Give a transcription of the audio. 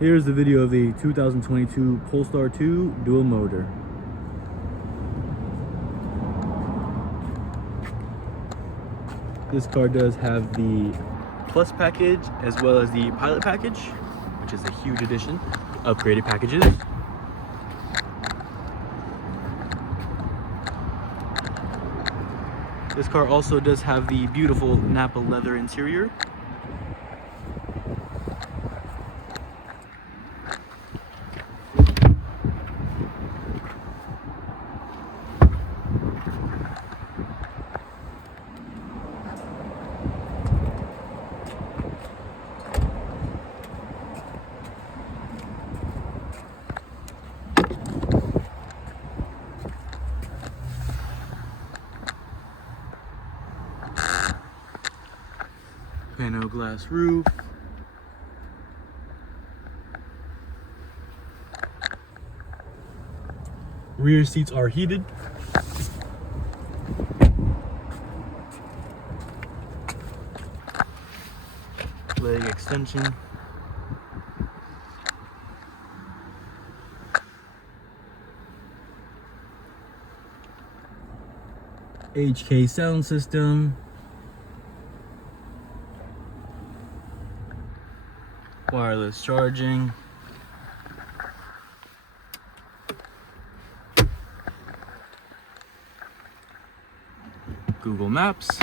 Here's the video of the 2022 Polestar 2 dual motor. This car does have the Plus package as well as the Pilot package, which is a huge addition. Upgraded packages. This car also does have the beautiful Nappa leather interior. Pano glass roof. Rear seats are heated. Leg extension. HK sound system. Wireless charging. Google Maps.